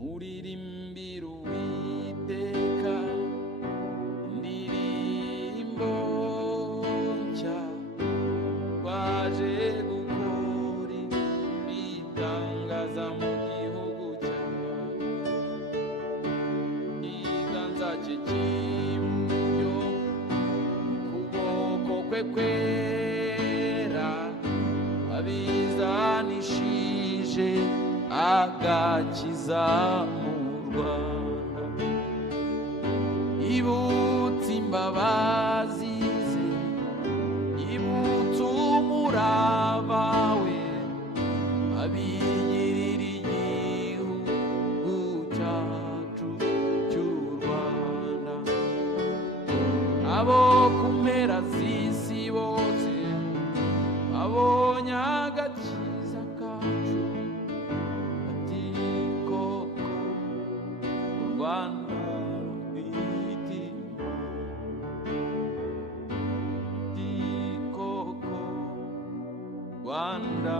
uririmbira Uwiteka indirimbo nshya, twaje gukora ibitangaza mu gihugu cyawe. Ikiganza cye cy'iburyo, ukuboko kwe kwera, abizanishije agakiza mu Rwanda. Ibutse imbabazi ze, ibutse umurava we, abigirira igihugu cyacu cy'u Rwanda. Abo ku mpera z'isi bose babonye agakiza kacu, bati koko u Rwanda rutwitima, bati koko u Rwanda